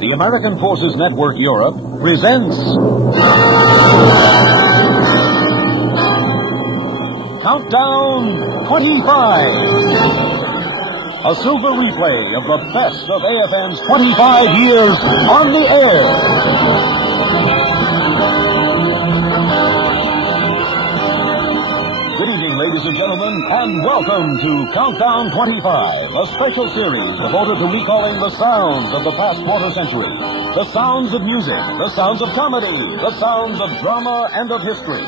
the American Forces Network Europe presents Countdown 25. A silver replay of the best of AFN's 25 years on the air. Good evening, ladies and gentlemen, and welcome to Countdown 25, a special series devoted to recalling the sounds of the past quarter century. The sounds of music, the sounds of comedy, the sounds of drama and of history.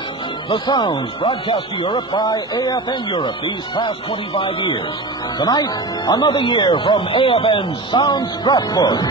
The sounds broadcast to Europe by AFN Europe these past 25 years. Tonight, another year from AFN's Sound Scrapbook.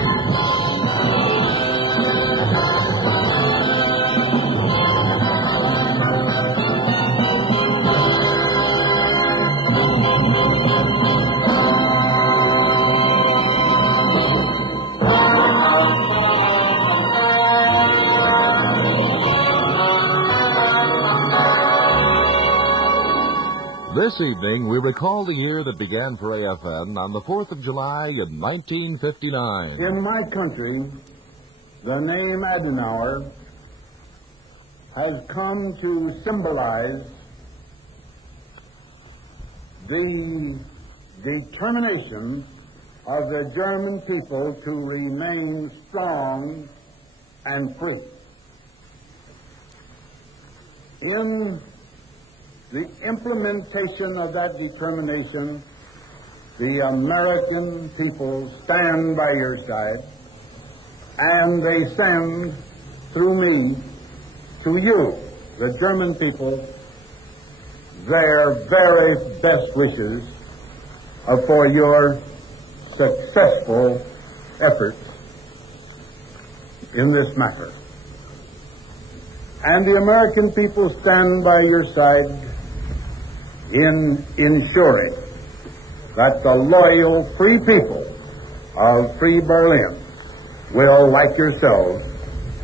This evening, we recall the year that began for AFN on the 4th of July in 1959. In my country, the name Adenauer has come to symbolize the determination of the German people to remain strong and free. In the implementation of that determination, the American people stand by your side, and they send through me to you, the German people, their very best wishes for your successful efforts in this matter. And the American people stand by your side in ensuring that the loyal free people of free Berlin will, like yourselves,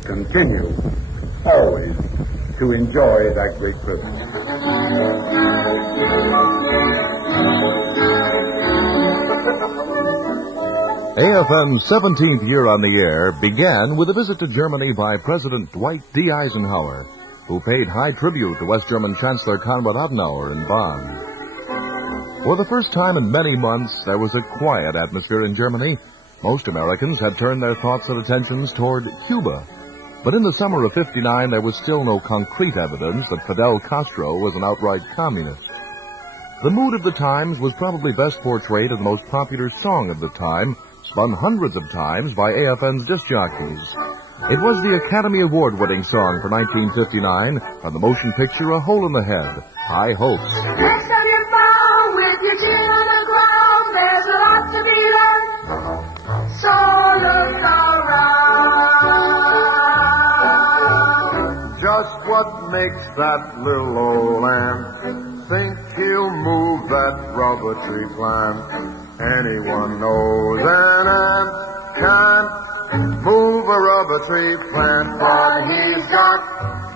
continue always to enjoy that great privilege. AFN's 17th year on the air began with a visit to Germany by President Dwight D. Eisenhower, who paid high tribute to West German Chancellor Konrad Adenauer in Bonn. For the first time in many months, there was a quiet atmosphere in Germany. Most Americans had turned their thoughts and attentions toward Cuba. But in the summer of '59, there was still no concrete evidence that Fidel Castro was an outright communist. The mood of the times was probably best portrayed in the most popular song of the time, spun hundreds of times by AFN's disc jockeys. It was the Academy Award-winning song for 1959 on the motion picture A Hole in the Head, High Hopes. Next time you're found with your chin on the ground, there's a lot to be learned, so look around. Just what makes that little old ant think he'll move that rubber tree plant? Anyone knows an ant can't move a rubber tree plant, but he's got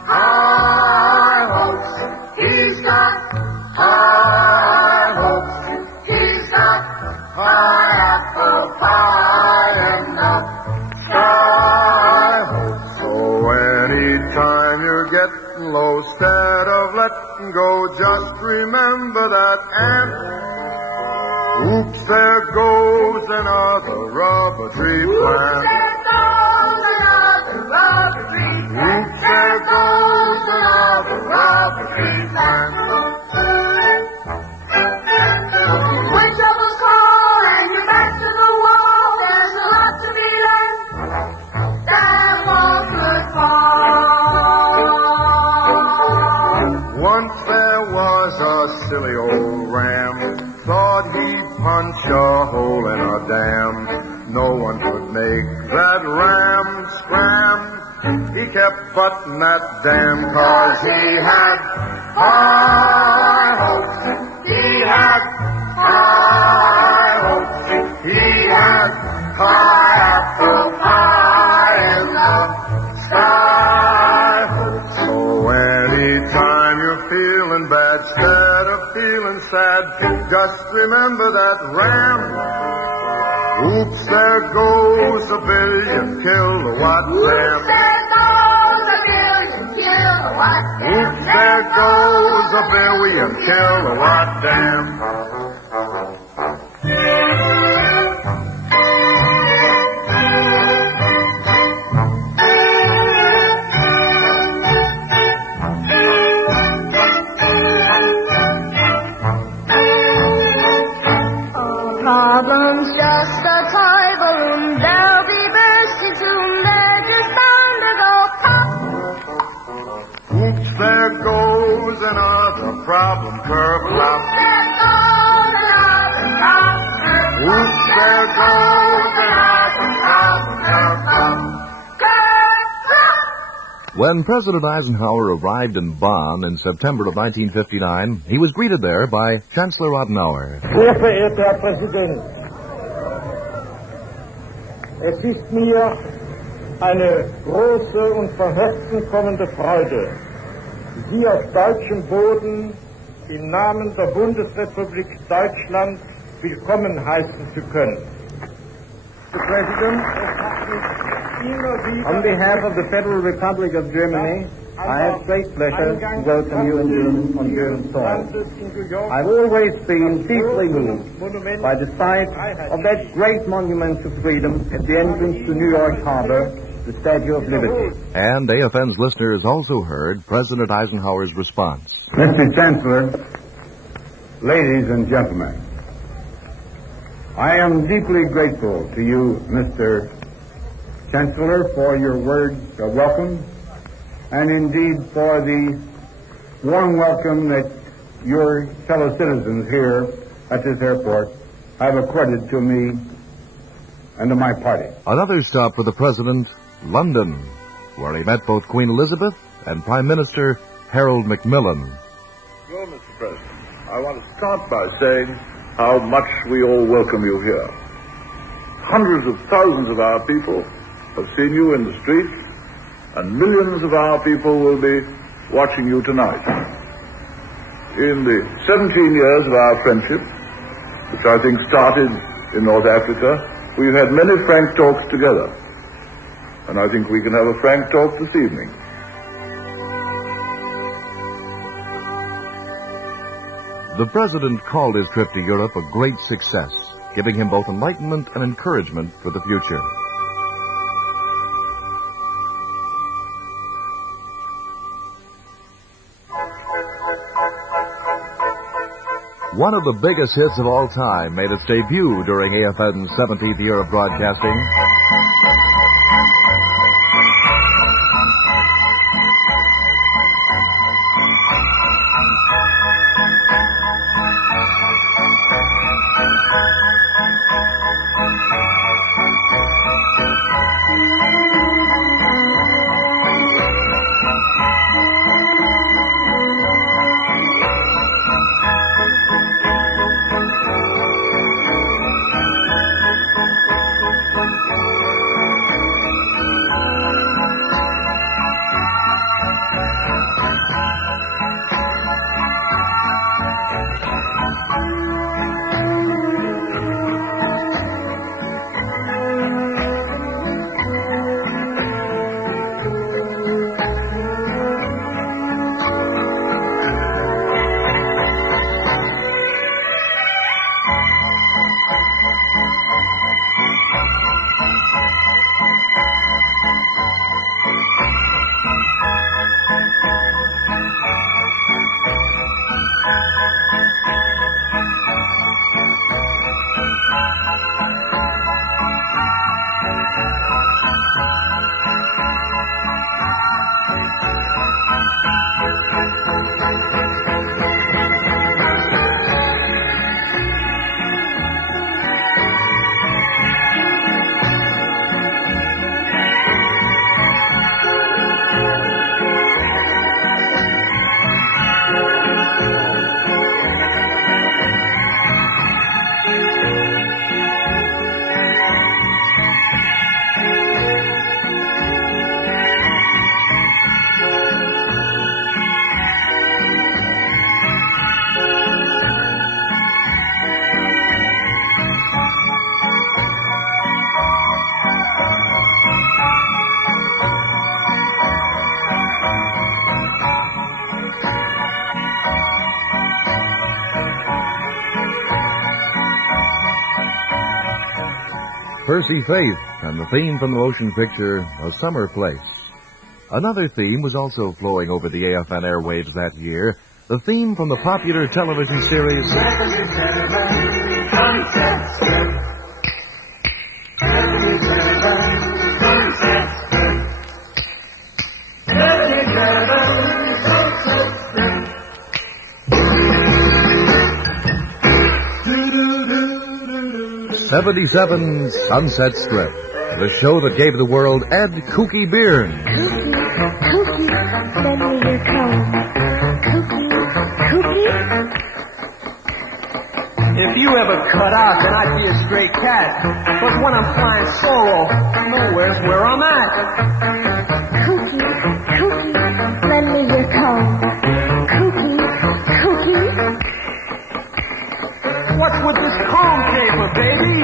high hopes. He's got high hopes. He's got high apple pie and the sky hopes. So anytime you're getting low, instead of letting go, just remember that ant. Oops, there goes another rubber tree plant. Oops, there goes another rubber tree plant. When troubles call and you're back to the wall, there's a lot to be learned, that won't good fall. Once there was a silly old ram, thought he'd punch a hole in a dam. No one could make that ram scram. He kept butting that dam 'cause he had high hopes. He had high hopes. He had high apple pie in the sky hopes. So anytime you're feeling bad, instead of feeling sad, just remember that ram. Oops, there goes a billion kilowatt dam. There goes a billion kilowatt dam. Oops, there goes a billion kilowatt dam. Problems just a toy balloon. They'll be bursting soon. They're just bound to go pop. Oops, there goes another problem curve up. There goes another problem. Oops, there goes another problem curve up. When President Eisenhower arrived in Bonn in September of 1959, he was greeted there by Chancellor Adenauer. Sehr verehrter Herr Präsident, es ist mir eine große und von Herzen kommende Freude, Sie auf deutschem Boden im Namen der Bundesrepublik Deutschland willkommen heißen zu können. Mr. President, on behalf of the Federal Republic of Germany, I have great pleasure to welcome you on German soil. I've always been deeply moved by the sight of that great monument to freedom at the entrance to New York Harbor, the Statue of Liberty. And AFN's listeners also heard President Eisenhower's response. Mr. Chancellor, ladies and gentlemen, I am deeply grateful to you, Mr. Chancellor, for your words of welcome, and indeed for the warm welcome that your fellow citizens here at this airport have accorded to me and to my party. Another stop for the President, London, where he met both Queen Elizabeth and Prime Minister Harold Macmillan. Well, Mr. President, I want to start by saying how much we all welcome you here. Hundreds of thousands of our people have seen you in the streets, and millions of our people will be watching you tonight. In the 17 years of our friendship, which I think started in North Africa, we've had many frank talks together, and I think we can have a frank talk this evening. The President called his trip to Europe a great success, giving him both enlightenment and encouragement for the future. One of the biggest hits of all time made its debut during AFN's 17th year of broadcasting. Percy Faith, and the theme from the motion picture, A Summer Place. Another theme was also flowing over the AFN airwaves that year, the theme from the popular television series... '77 Sunset Strip, the show that gave the world Ed Kooky Byrne. Kooky, send me your comb. Kooky? If you ever cut out, then I'd be a stray cat. But when I'm flying solo, nowhere's where I'm at. Kooky, lend me your comb. Kooky. What's with this comb paper, baby?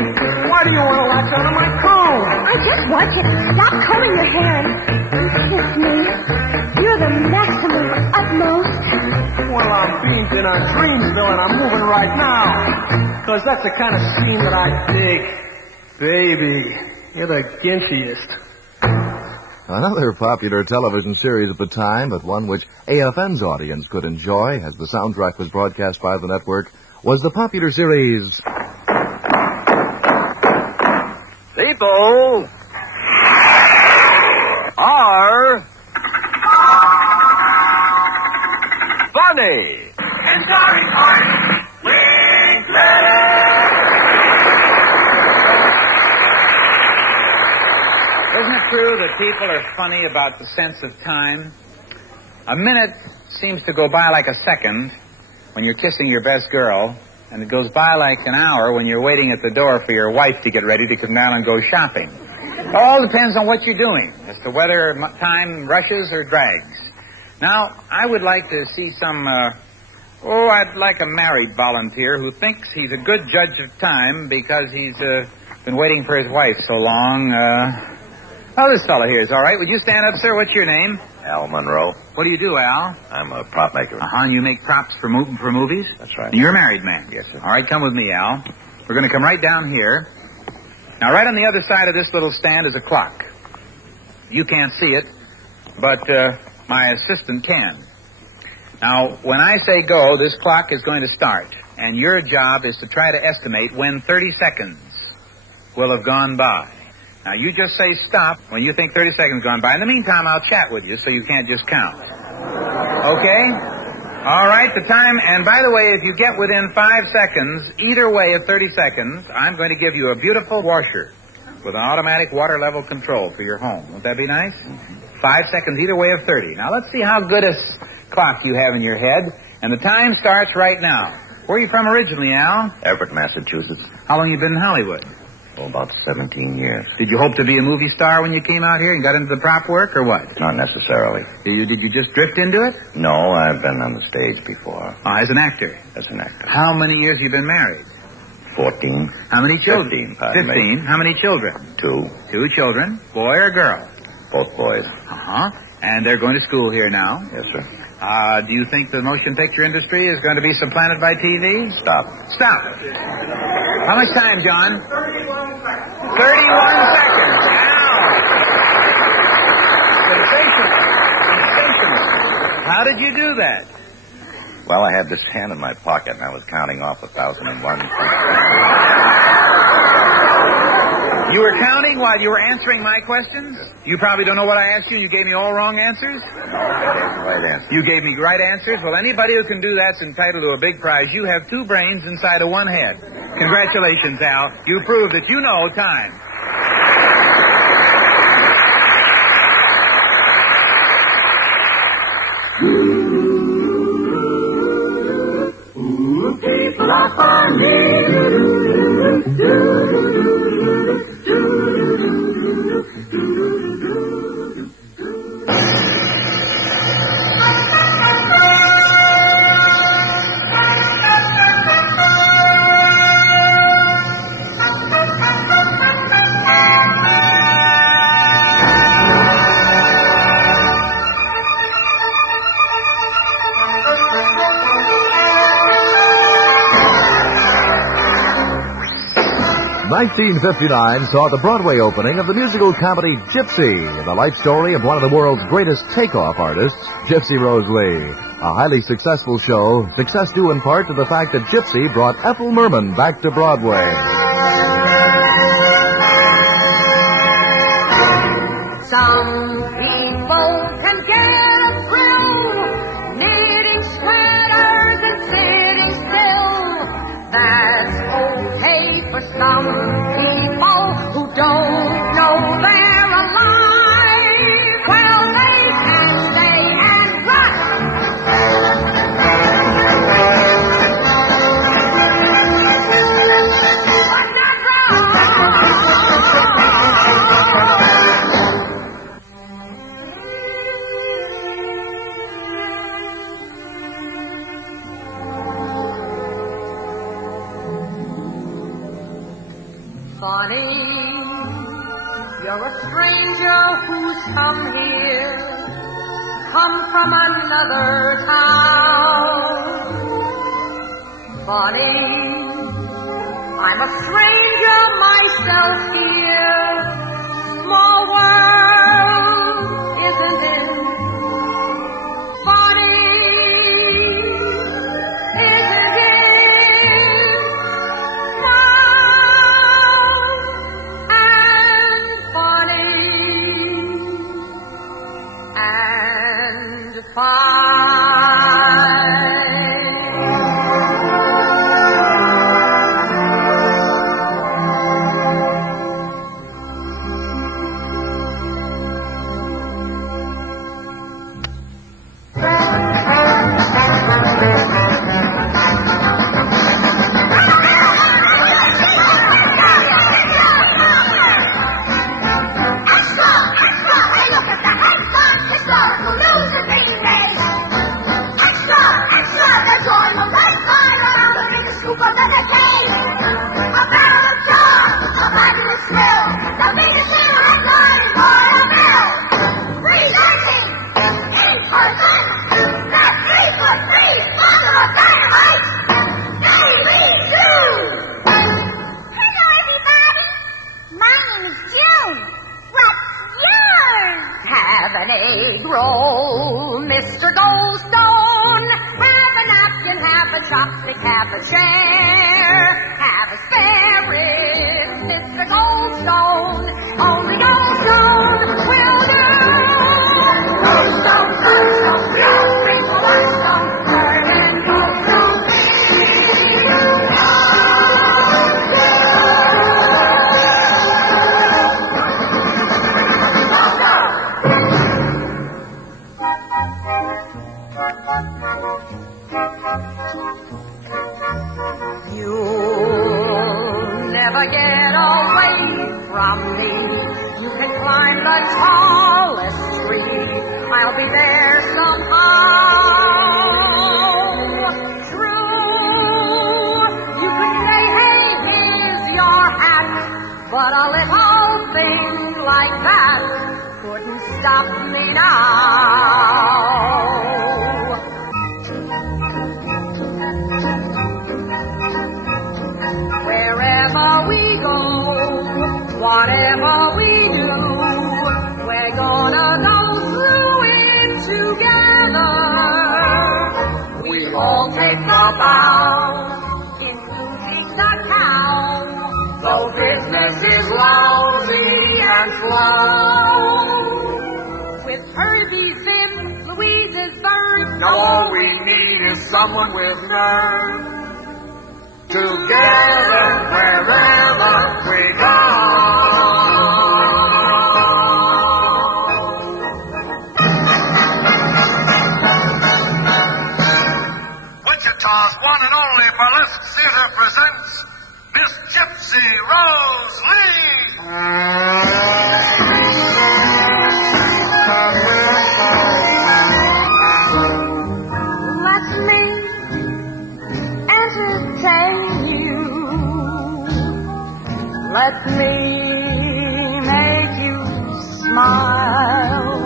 Why do you want to latch onto my comb? I just want you to stop combing your hair and kiss me. You're the maximum utmost. Well, I'm beamed in on Dreamsville and I'm moving right now. Because that's the kind of scene that I dig. Baby, you're the ginchiest. Another popular television series at the time, but one which AFN's audience could enjoy, as the soundtrack was broadcast by the network, was the popular series... People are funny. And sorry, Isn't it true that people are funny about the sense of time? A minute seems to go by like a second when you're kissing your best girl, and it goes by like an hour when you're waiting at the door for your wife to get ready to come down and go shopping. It all depends on what you're doing as to whether time rushes or drags. Now, I would like to see I'd like a married volunteer who thinks he's a good judge of time because he's been waiting for his wife so long. This fellow here is all right. Would you stand up, sir? What's your name? Al Monroe. What do you do, Al? I'm a prop maker. And you make props for movies? That's right. And you're a married man? Yes, sir. All right, come with me, Al. We're going to come right down here. Now, right on the other side of this little stand is a clock. You can't see it, but my assistant can. Now, when I say go, this clock is going to start, and your job is to try to estimate when 30 seconds will have gone by. Now, you just say stop when you think 30 seconds gone by. In the meantime, I'll chat with you so you can't just count. Okay? All right, the time, and by the way, if you get within 5 seconds, either way of 30 seconds, I'm going to give you a beautiful washer with an automatic water level control for your home. Won't that be nice? 5 seconds either way of 30. Now, let's see how good a clock you have in your head, and the time starts right now. Where are you from originally, Al? Everett, Massachusetts. How long you been in Hollywood? Oh, about 17 years. Did you hope to be a movie star when you came out here and got into the prop work, or what? Not necessarily. Did you just drift into it? No, I've been on the stage before. As an actor? As an actor. How many years you been married? 14. How many children? 15, 15. How many children? 2. 2 children. Boy or girl? Both boys. And they're going to school here now? Yes, sir. Do you think the motion picture industry is going to be supplanted by TV? Stop. How much time, John? 31 seconds. 31 seconds. Wow. Sensational. How did you do that? Well, I had this hand in my pocket, and I was counting off 1,001. You were counting while you were answering my questions? You probably don't know what I asked you, and you gave me all wrong answers? Right answer. You gave me right answers? Well, anybody who can do that's entitled to a big prize. You have 2 brains inside of 1 head. Congratulations, Al. You proved that you know time. People are 1959 saw the Broadway opening of the musical comedy Gypsy, the life story of one of the world's greatest takeoff artists, Gypsy Rose Lee. A highly successful show, success due in part to the fact that Gypsy brought Ethel Merman back to Broadway. Some people can get a thrill knitting sweaters and sitting still. That's okay for some people who don't know they're alive. Well, they can stay and run. But not Funny, you're a stranger who's come here, come from another town. Funny, I'm a stranger myself here. Small world, isn't it? Funny, isn't it? Egg roll, Mr. Goldstone. Have a napkin, have a chopstick, have a chair. Have a spare rib, Mr. Goldstone. Only Goldstone will do. Goldstone, Goldstone, real faithful Goldstone. Burning Goldstone. You'll never get away from me. You can climb the tallest tree. I'll be there somehow. True, you could say, hey, here's your hat. But a little thing like that couldn't stop me now. Wherever we go, whatever we do, we're gonna go through it together. We all take a bow in losing the town, though business is lousy and slow. With Herbie's in Louise's bird, all we need is someone with nerve. Together, wherever we go. Wichita's one and only burlesque theater presents Miss Gypsy Rose Lee. Let me entertain you. Let me make you smile.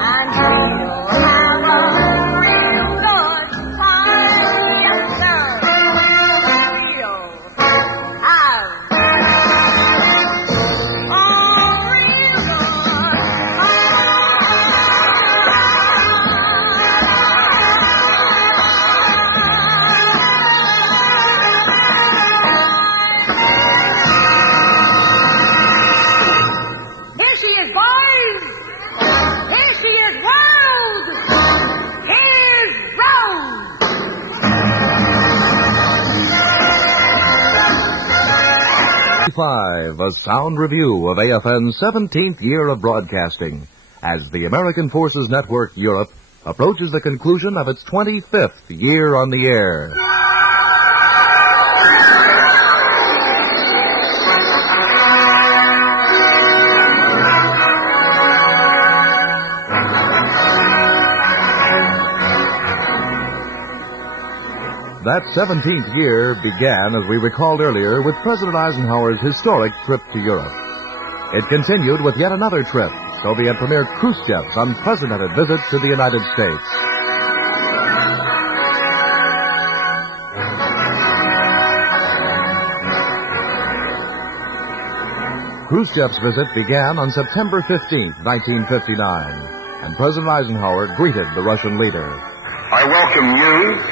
And we'll have a real good time. Yes, sir. We'll have 2005, a sound review of AFN's 17th year of broadcasting, as the American Forces Network Europe approaches the conclusion of its 25th year on the air. That 17th year began, as we recalled earlier, with President Eisenhower's historic trip to Europe. It continued with yet another trip, Soviet Premier Khrushchev's unprecedented visit to the United States. Khrushchev's visit began on September 15, 1959, and President Eisenhower greeted the Russian leader. I welcome you,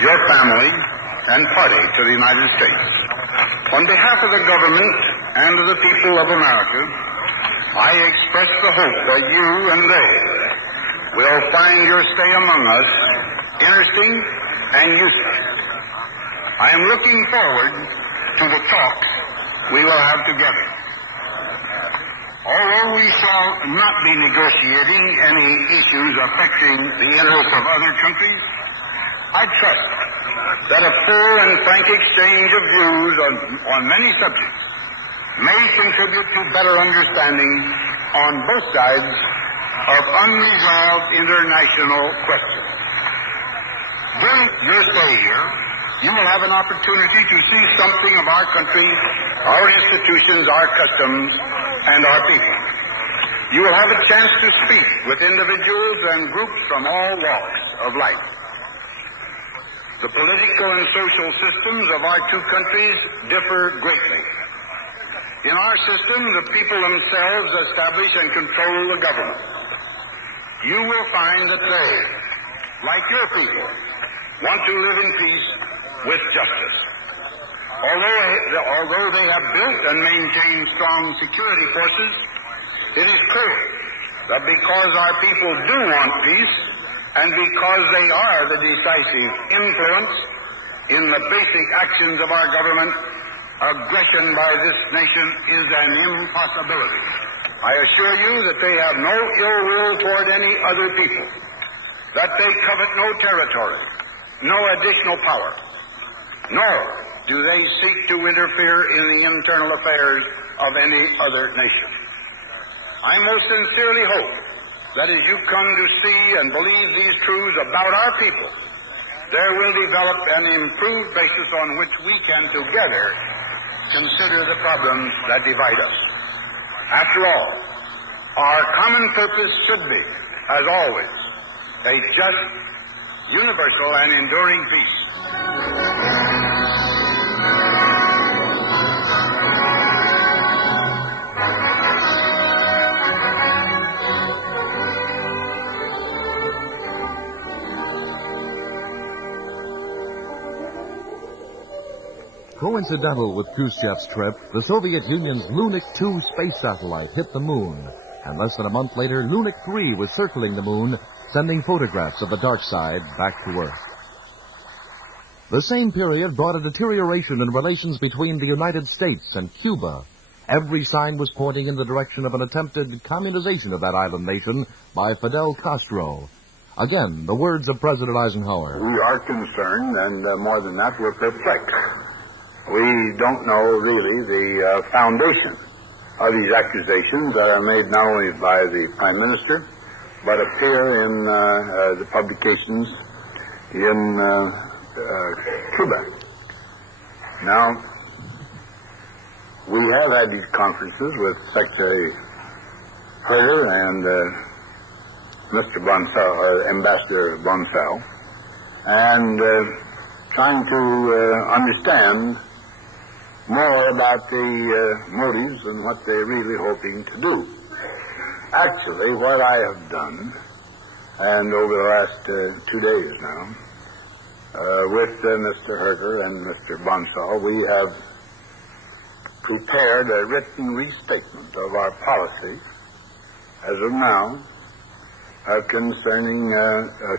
your family, and party to the United States. On behalf of the government and of the people of America, I express the hope that you and they will find your stay among us interesting and useful. I am looking forward to the talks we will have together. Although we shall not be negotiating any issues affecting the interests of other countries, I trust that a full and frank exchange of views on many subjects may contribute to better understanding on both sides of unresolved international questions. During your stay here, you will have an opportunity to see something of our country, our institutions, our customs, and our people. You will have a chance to speak with individuals and groups from all walks of life. The political and social systems of our two countries differ greatly. In our system, the people themselves establish and control the government. You will find that they, like your people, want to live in peace with justice. Although they have built and maintained strong security forces, it is clear that because our people do want peace, and because they are the decisive influence in the basic actions of our government, aggression by this nation is an impossibility. I assure you that they have no ill will toward any other people, that they covet no territory, no additional power, nor do they seek to interfere in the internal affairs of any other nation. I most sincerely hope that as you come to see and believe these truths about our people, there will develop an improved basis on which we can together consider the problems that divide us. After all, our common purpose should be, as always, a just, universal, and enduring peace. Coincidental with Khrushchev's trip, the Soviet Union's Lunik 2 space satellite hit the moon, and less than a month later, Lunik 3 was circling the moon, sending photographs of the dark side back to Earth. The same period brought a deterioration in relations between the United States and Cuba. Every sign was pointing in the direction of an attempted communization of that island nation by Fidel Castro. Again, the words of President Eisenhower. We are concerned, and more than that, we're perplexed. We don't know really the foundation of these accusations that are made not only by the Prime Minister, but appear in the publications in Cuba. Now, we have had these conferences with Secretary Herter and Mr. Bonsell, or Ambassador Bonsell, and trying to understand more about the motives and what they're really hoping to do. Actually, what I have done, and over the last 2 days now, with Mr. Herter and Mr. Bonsall, we have prepared a written restatement of our policy as of now concerning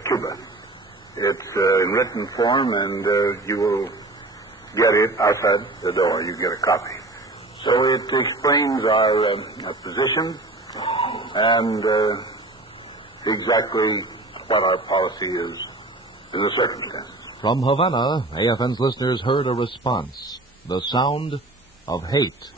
Cuba. It's in written form, and you will get it outside the door. You get a copy. So it explains our position and exactly what our policy is in the circumstances. From Havana, AFN's listeners heard a response, the sound of hate.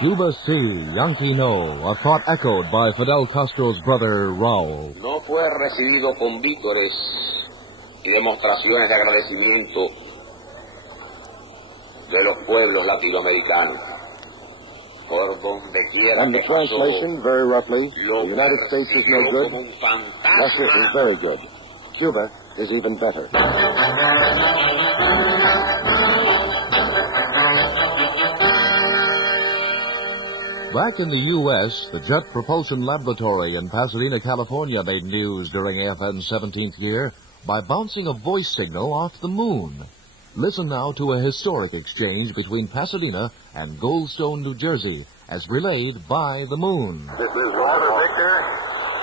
Cuba sí, Yankee no, a thought echoed by Fidel Castro's brother Raúl. No fue recibido con vítores y demostraciones de agradecimiento de los pueblos latinoamericanos. Por donde quiera And the translation, very roughly, the United States is no good, Russia is very good, Cuba is even better. Back in the U.S., the Jet Propulsion Laboratory in Pasadena, California made news during AFN's 17th year by bouncing a voice signal off the moon. Listen now to a historic exchange between Pasadena and Goldstone, New Jersey, as relayed by the moon. This is Walter Victor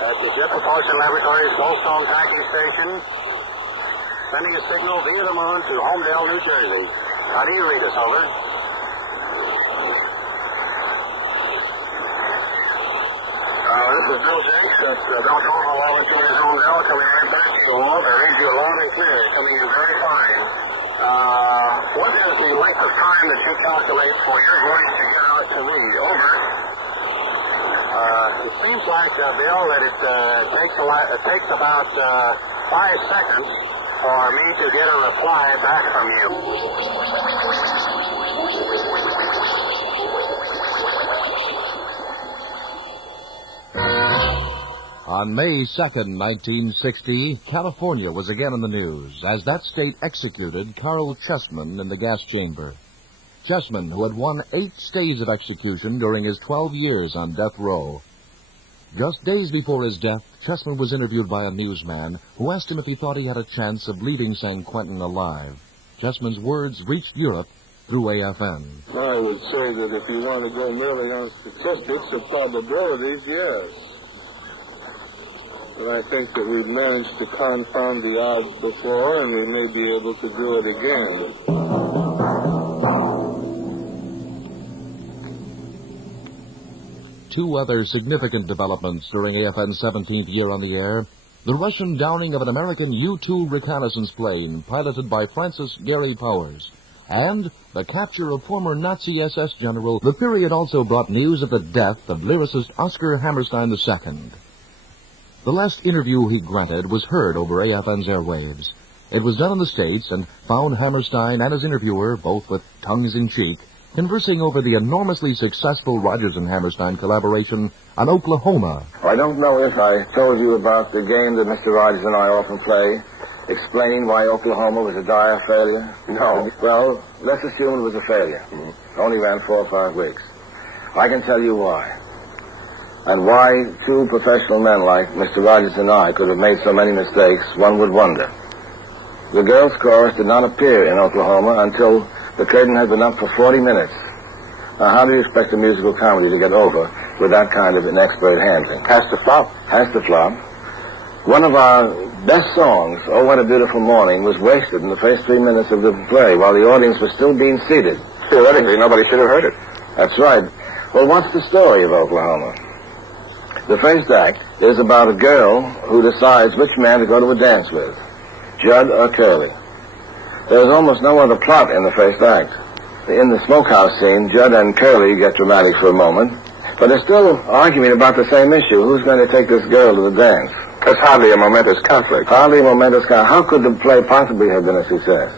at the Jet Propulsion Laboratory's Goldstone Tracking Station, sending a signal via the moon to Homedale, New Jersey. How do you read us, over? This is Bill Jenks at Belcoma Laboratories, Homedale, coming right back to you all. I read you loud and clear, coming in very fine. What is the length of time that you calculate for your voice to get out to read? Over. It seems like, Bill, that it takes about 5 seconds for me to get a reply back from you. On May 2nd, 1960, California was again in the news as that state executed Carl Chessman in the gas chamber. Chessman, who had won 8 stays of execution during his 12 years on death row. Just days before his death, Chessman was interviewed by a newsman who asked him if he thought he had a chance of leaving San Quentin alive. Chessman's words reached Europe through AFN. I would say that if you want to go merely on statistics of probabilities, yes. And I think that we've managed to confound the odds before, and we may be able to do it again. Two other significant developments during AFN's 17th year on the air: the Russian downing of an American U-2 reconnaissance plane piloted by Francis Gary Powers, and the capture of former Nazi SS general. The period also brought news of the death of lyricist Oscar Hammerstein II. The last interview he granted was heard over AFN's airwaves. It was done in the States and found Hammerstein and his interviewer, both with tongues in cheek, conversing over the enormously successful Rodgers and Hammerstein collaboration on Oklahoma. I don't know if I told you about the game that Mr. Rodgers and I often play. Explain why Oklahoma was a dire failure? No. Well, let's assume it was a failure. Only ran 4 or 5 weeks. I can tell you why. And why 2 professional men like Mr. Rodgers and I could have made so many mistakes, one would wonder. The girls' chorus did not appear in Oklahoma until the curtain had been up for 40 minutes. Now, how do you expect a musical comedy to get over with that kind of inexpert handling? Has to flop. Has to flop. One of our best songs, Oh, What a Beautiful Morning, was wasted in the first 3 minutes of the play while the audience was still being seated. Theoretically, nobody should have heard it. That's right. Well, what's the story of Oklahoma? The first act is about a girl who decides which man to go to a dance with, Judd or Curly. There's almost no other plot in the first act. In the smokehouse scene, Judd and Curly get dramatic for a moment, but they're still arguing about the same issue. Who's going to take this girl to the dance? That's hardly a momentous conflict. Hardly a momentous conflict. How could the play possibly have been a success?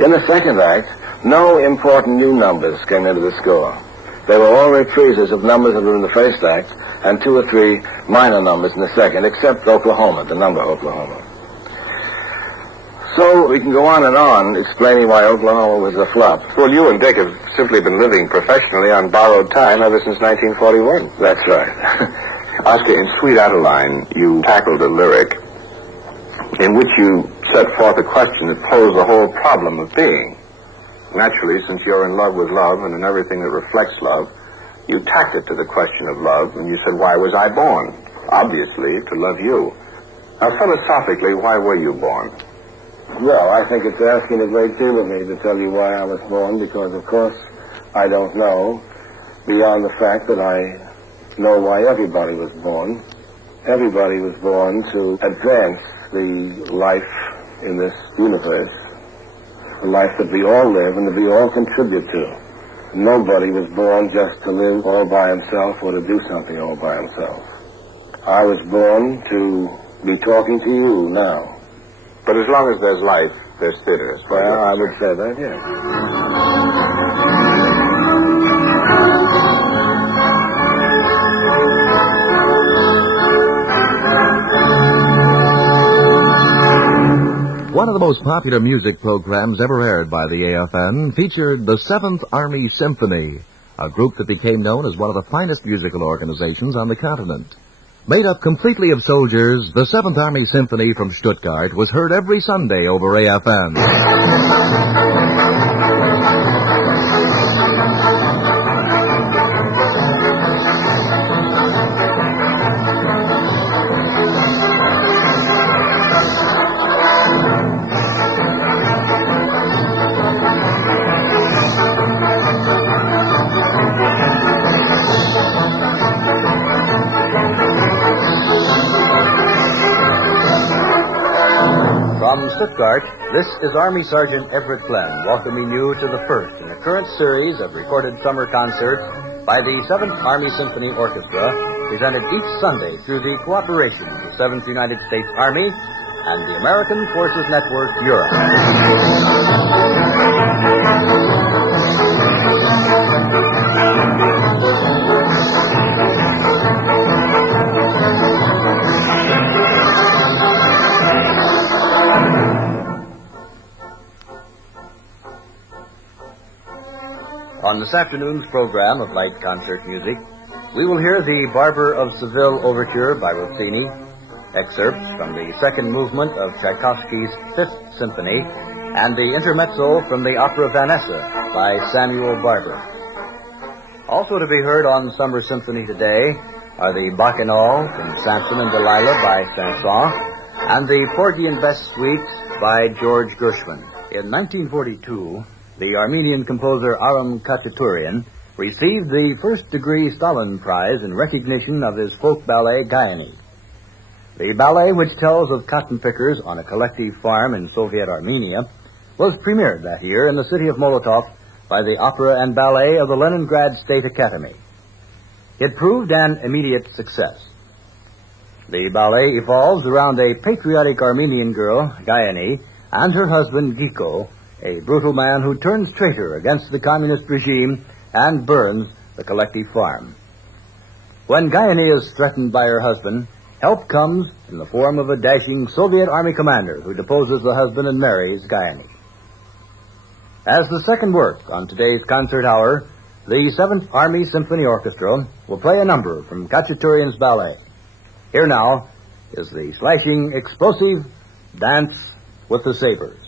In the second act, no important new numbers came into the score. They were all reprises of numbers that were in the first act, and 2 or 3 minor numbers in the second, except Oklahoma, the number Oklahoma. So we can go on explaining why Oklahoma was a flop. Well, you and Dick have simply been living professionally on borrowed time ever since 1941. That's right. Oscar, in Sweet Adeline, you tackled a lyric in which you set forth a question that posed the whole problem of being. Naturally, since you're in love with love and in everything that reflects love, you tacked it to the question of love, and you said, why was I born? Obviously, to love you. Now, philosophically, why were you born? Well, I think it's asking a great deal of me to tell you why I was born, because, of course, I don't know, beyond the fact that I know why everybody was born. Everybody was born to advance the life in this universe, the life that we all live and that we all contribute to. Nobody was born just to live all by himself or to do something all by himself. I was born to be talking to you now. But as long as there's life, there's theater. Well, I would say that, yes. One of the most popular music programs ever aired by the AFN featured the 7th Army Symphony, a group that became known as one of the finest musical organizations on the continent. Made up completely of soldiers, the 7th Army Symphony from Stuttgart was heard every Sunday over AFN. From Stuttgart, this is Army Sergeant Everett Glenn welcoming you to the first in the current series of recorded summer concerts by the 7th Army Symphony Orchestra, presented each Sunday through the cooperation of the 7th United States Army and the American Forces Network, Europe. On this afternoon's program of light concert music, we will hear the Barber of Seville Overture by Rossini, excerpts from the second movement of Tchaikovsky's Fifth Symphony, and the intermezzo from the opera Vanessa by Samuel Barber. Also to be heard on Summer Symphony today are the Bacchanal from Samson and Delilah by Saint-Saëns and the Porgy and Bess Suites by George Gershwin. In 1942, the Armenian composer Aram Khachaturian received the first-degree Stalin Prize in recognition of his folk ballet, Gayany. The ballet, which tells of cotton pickers on a collective farm in Soviet Armenia, was premiered that year in the city of Molotov by the Opera and Ballet of the Leningrad State Academy. It proved an immediate success. The ballet evolves around a patriotic Armenian girl, Gayany, and her husband, Giko, a brutal man who turns traitor against the communist regime and burns the collective farm. When Gayany is threatened by her husband, help comes in the form of a dashing Soviet Army commander who deposes the husband and marries Gayany. As the second work on today's concert hour, the 7th Army Symphony Orchestra will play a number from Khachaturian's ballet. Here now is the slashing, explosive Dance with the Sabers.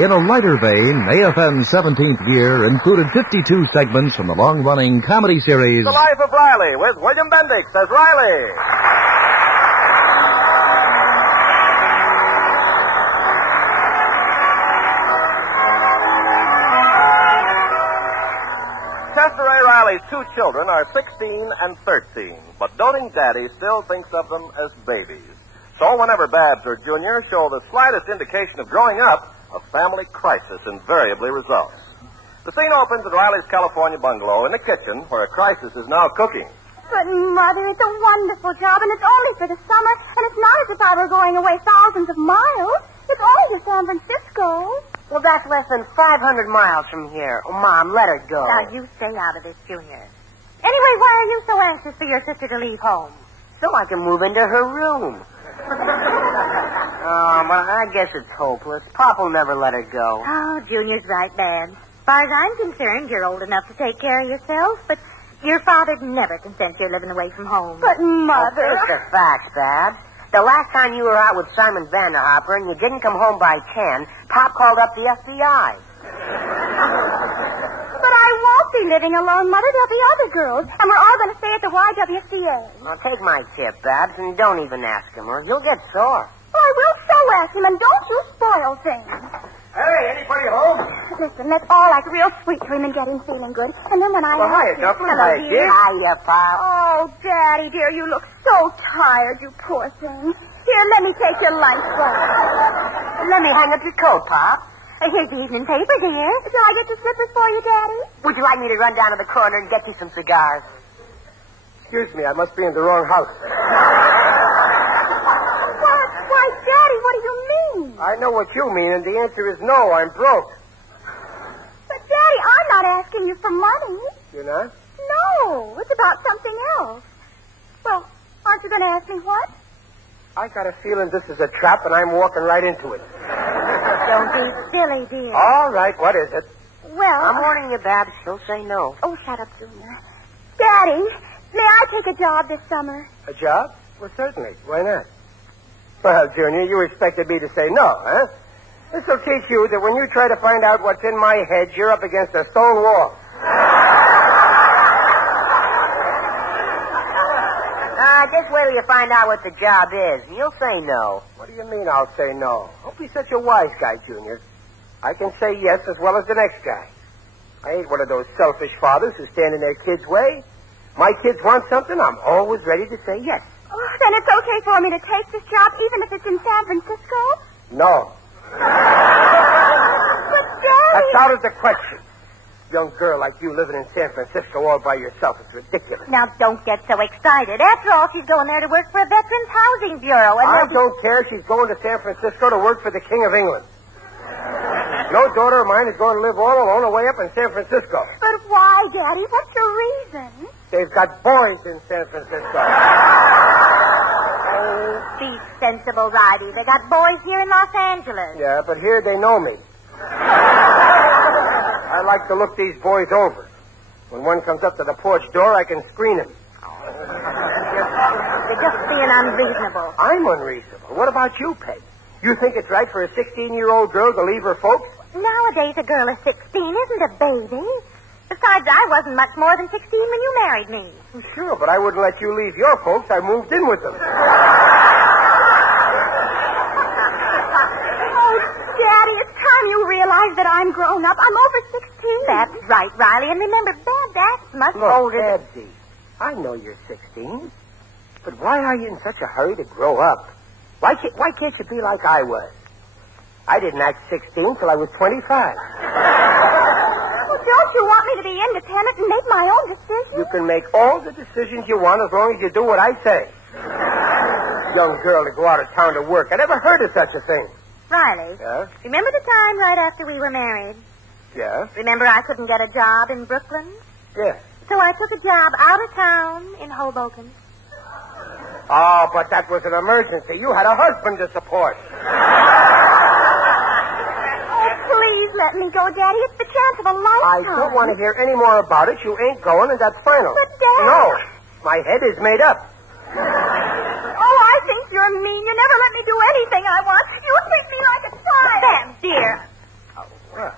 In a lighter vein, AFN's 17th year included 52 segments from the long-running comedy series The Life of Riley with William Bendix as Riley. Chester A. Riley's two children are 16 and 13, but doting daddy still thinks of them as babies. So whenever Babs or Junior show the slightest indication of growing up, a family crisis invariably results. The scene opens at Riley's California bungalow in the kitchen, where a crisis is now cooking. But, Mother, it's a wonderful job, and it's only for the summer, and it's not as if I were going away thousands of miles. It's only to San Francisco. Well, that's less than 500 miles from here. Oh, Mom, let her go. Now, you stay out of this, Junior. Anyway, why are you so anxious for your sister to leave home? So I can move into her room. Oh, but I guess it's hopeless. Pop will never let her go. Oh, Junior's right, Babs. As far as I'm concerned, you're old enough to take care of yourself, but your father'd never consent to you living away from home. But, Mother... It's the facts, Babs. The last time you were out with Simon Vanderhopper and you didn't come home by 10, Pop called up the FBI. But I won't be living alone, Mother. There'll be other girls, and we're all going to stay at the YWCA. Now, take my tip, Babs, and don't even ask him, or you'll get sore. Well, I will so ask him, and don't you spoil things. Hey, anybody home? Listen, let's all act real sweet to him and get him feeling good. And then when I... Well, hiya, Dumpling. Hello, Hiya, dear. kid. Hiya, Pop. Oh, Daddy, dear, you look so tired, you poor thing. Here, let me take your lunchbox. Let me hang up your coat, Pop. Here's the evening paper, dear. Shall I get your slippers for you, Daddy? Would you like me to run down to the corner and get you some cigars? Excuse me, I must be in the wrong house. Why, Daddy, what do you mean? I know what you mean, and the answer is no, I'm broke. But, Daddy, I'm not asking you for money. You're not? No, it's about something else. Well, aren't you going to ask me what? I got a feeling this is a trap, and I'm walking right into it. Don't be silly, dear. All right, what is it? Well... I'm warning you, Babs. She'll say no. Oh, shut up, Junior. Daddy, may I take a job this summer? A job? Well, certainly. Why not? Well, Junior, you expected me to say no, huh? This will teach you that when you try to find out what's in my head, you're up against a stone wall. Just wait till you find out what the job is. You'll say no. What do you mean I'll say no? Don't be such a wise guy, Junior. I can say yes as well as the next guy. I ain't one of those selfish fathers who stand in their kids' way. My kids want something, I'm always ready to say yes. Oh, then it's okay for me to take this job even if it's in San Francisco? No. But, Daddy... That's out of the question. Young girl like you living in San Francisco all by yourself is ridiculous. Now, don't get so excited. After all, she's going there to work for a Veterans Housing Bureau. And I don't care. She's going to San Francisco to work for the King of England. No daughter of mine is going to live all alone away up in San Francisco. But why, Daddy? What's your reason? They've got boys in San Francisco. Oh, be sensible, Riley. They got boys here in Los Angeles. Yeah, but here they know me. I like to look these boys over. When one comes up to the porch door, I can screen him. You're just being unreasonable. I'm unreasonable. What about you, Peg? You think it's right for a 16-year-old girl to leave her folks? Nowadays, a girl of 16 isn't a baby. Besides, I wasn't much more than 16 when you married me. Well, sure, but I wouldn't let you leave your folks. I moved in with them. Daddy, it's time you realize that I'm grown up. I'm over 16. That's right, Riley. And remember, Babs much Look, older than... Babsy, I know you're 16, but why are you in such a hurry to grow up? Why can't you be like I was? I didn't act 16 till I was 25. Well, don't you want me to be independent and make my own decisions? You can make all the decisions you want as long as you do what I say. Young girl to go out of town to work. I never heard of such a thing. Riley, Yeah? remember the time right after we were married? Yeah? Remember I couldn't get a job in Brooklyn? Yeah. So I took a job out of town in Hoboken. Oh, but that was an emergency. You had a husband to support. Oh, please let me go, Daddy. It's the chance of a I lifetime. don't want to hear any more about it. You ain't going, and that's final. But, Dad... No. My head is made up. Oh, I think you're mean. You never let me do anything I want. You treat me like a child. Babs, dear. Well,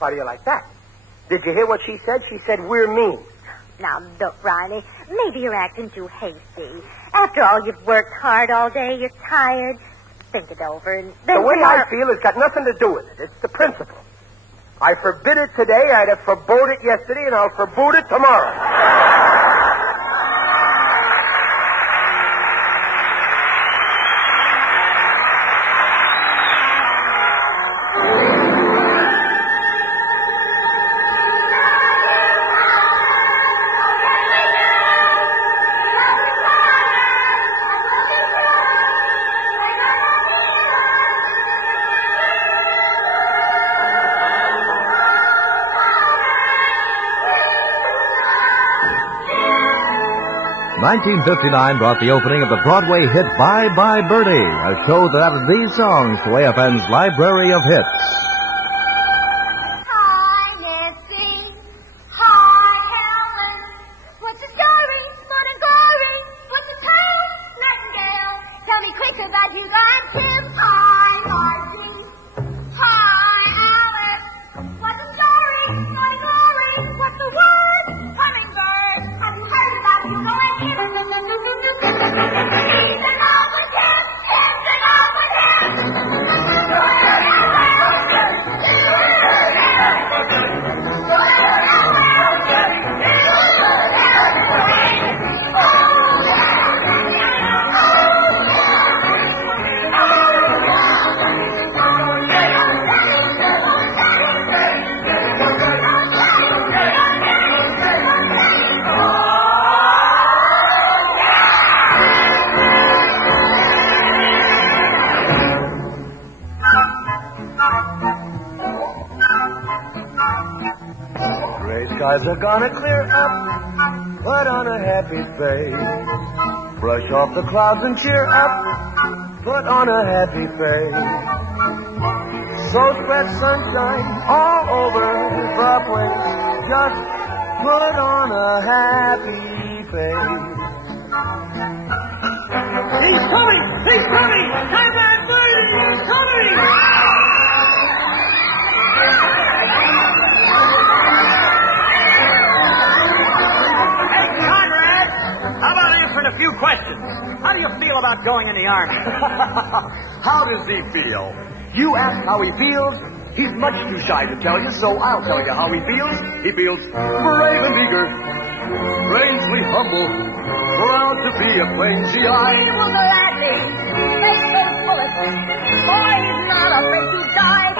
how do you like that? Did you hear what she said? She said we're mean. Now, look, Riley, maybe you're acting too hasty. After all, you've worked hard all day. You're tired. Think it over. And then the way I feel has got nothing to do with it. It's the principle. I forbid it today. I'd have forbode it yesterday, and I'll forbode it tomorrow. 1959 brought the opening of the Broadway hit Bye Bye Birdie, a show that added these songs to AFN's library of hits. Hi, Nancy. Hi, Helen. What's the story? Morning glory. What's the tale? Nightingale. Tell me quick about you guys, Tim. Hi, Martin. Hi, Alice. What's the story? Morning glory. What's the word? Hummingbird. Have you heard about you going in? Skies are gonna clear up, put on a happy face. Brush off the clouds and cheer up, put on a happy face. So spread sunshine all over the place. Just put on a happy face. He's coming! He's coming! Time that bird! He's coming! A few questions. How do you feel about going in the Army? How does he feel? You ask how he feels, he's much too shy to tell you, so I'll tell you how he feels. He feels brave and eager, strangely humble, proud to be a plain GI. He will gladly face those bullets. Boy, he's not afraid to die.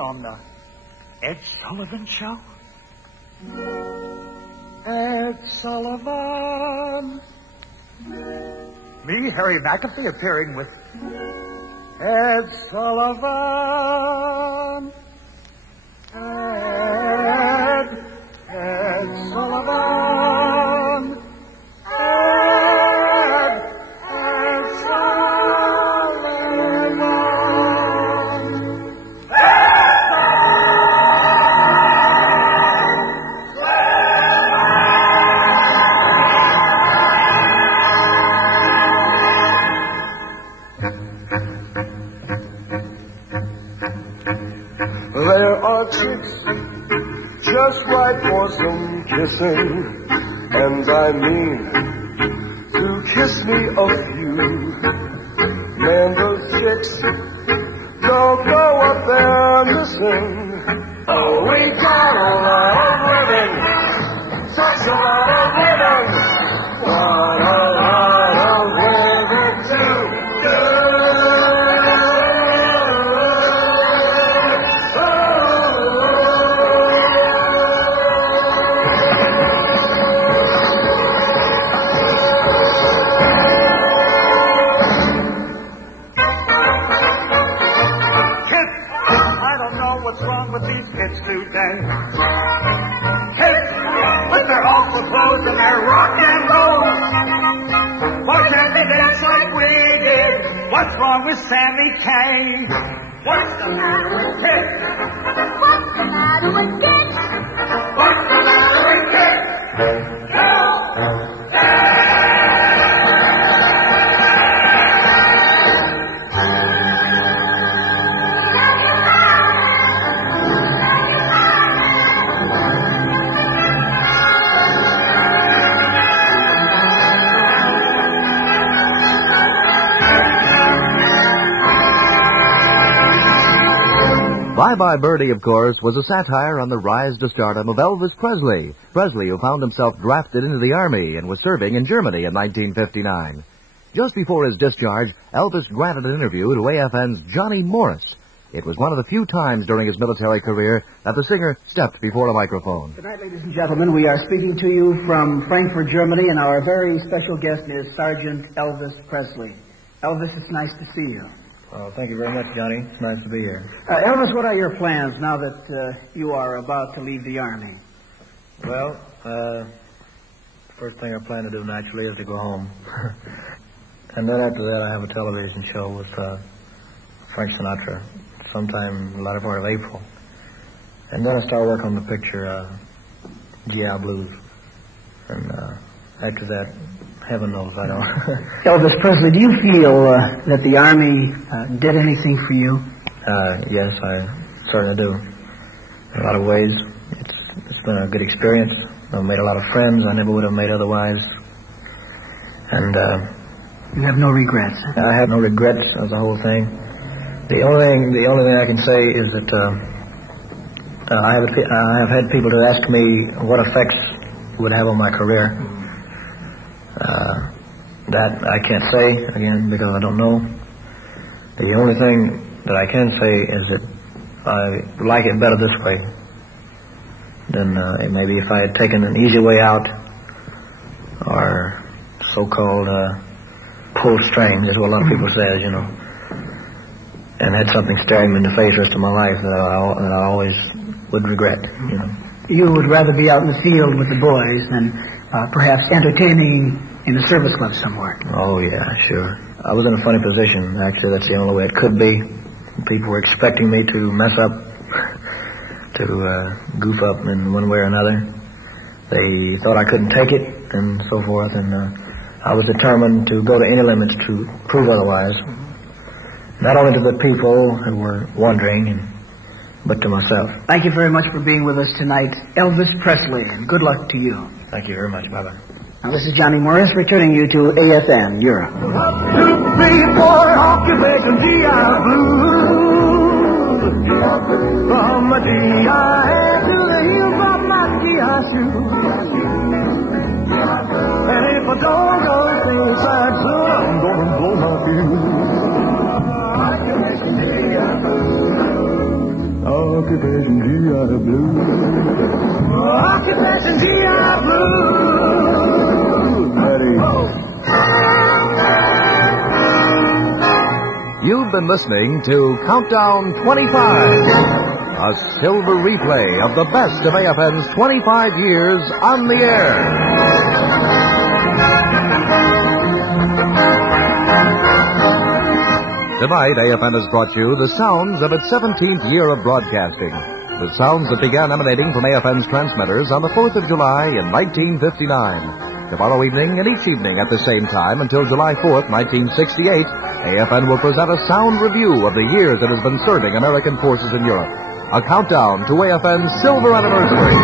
On the Ed Sullivan Show? Ed Sullivan. Me, Harry McAfee, appearing with Ed Sullivan. Ed Sullivan. Ed There are chicks just right for some kissing, and I mean to kiss me a few. Man, those chicks don't go up there missing. Oh, we got a lot of women, such a lot of women, what a lot of women to do. kids today. Kids with their awful clothes and their rock and roll. Why can't they dance like we did? What's wrong with Sammy Kaye? What's the matter with Kit? What's the matter with Kit? What's the matter with Kit? Bye-Bye Birdie, of course, was a satire on the rise to stardom of Elvis Presley. Presley, who found himself drafted into the Army and was serving in Germany in 1959. Just before his discharge, Elvis granted an interview to AFN's Johnny Morris. It was one of the few times during his military career that the singer stepped before a microphone. Good night, ladies and gentlemen. We are speaking to you from Frankfurt, Germany, and our very special guest is Sergeant Elvis Presley. Elvis, it's nice to see you. Well, thank you very much, Johnny. Nice to be here. Elvis, what are your plans now that you are about to leave the Army? Well, first thing I plan to do, naturally, is to go home. And then after that, I have a television show with Frank Sinatra sometime in the latter part of April. And then I start working on the picture, G.I. Blues. And after that, heaven knows I don't. Elvis Presley, do you feel that the Army did anything for you? Yes, I certainly do. In a lot of ways. It's been a good experience. I've made a lot of friends I never would have made otherwise. And you have no regrets? I have no regrets of the whole thing. The only thing I can say is that I have had people to ask me what effects it would have on my career. That I can't say, again, because I don't know. The only thing that I can say is that I like it better this way than maybe if I had taken an easy way out, or so-called pull strings, is what a lot of people say, you know, and had something staring me in the face the rest of my life that I always would regret, you know. You would rather be out in the field with the boys than perhaps entertaining in a service club somewhere. Oh, yeah, sure. I was in a funny position, actually. That's the only way it could be. People were expecting me to mess up, to goof up in one way or another. They thought I couldn't take it, and so forth, and I was determined to go to any limits to prove otherwise. Not only to the people who were wondering, but to myself. Thank you very much for being with us tonight, Elvis Presley, and good luck to you. Thank you very much. Bye-bye. Now, this is Johnny Morris returning you to AFN Europe. 1, 2, 3, 4, occupation GI Blues. From my GI head to the heels of my GI shoes. And if I don't go inside soon, I'm gonna blow my fuse. Occupation GI Blues. Occupation GI Blues. Occupation GI Blues. You've been listening to Countdown 25, a silver replay of the best of AFN's 25 years on the air. Tonight, AFN has brought you the sounds of its 17th year of broadcasting. The sounds that began emanating from AFN's transmitters on the 4th of July in 1959. Tomorrow evening and each evening at the same time until July 4th, 1968, AFN will present a sound review of the years it has been serving American forces in Europe. A countdown to AFN's silver anniversary.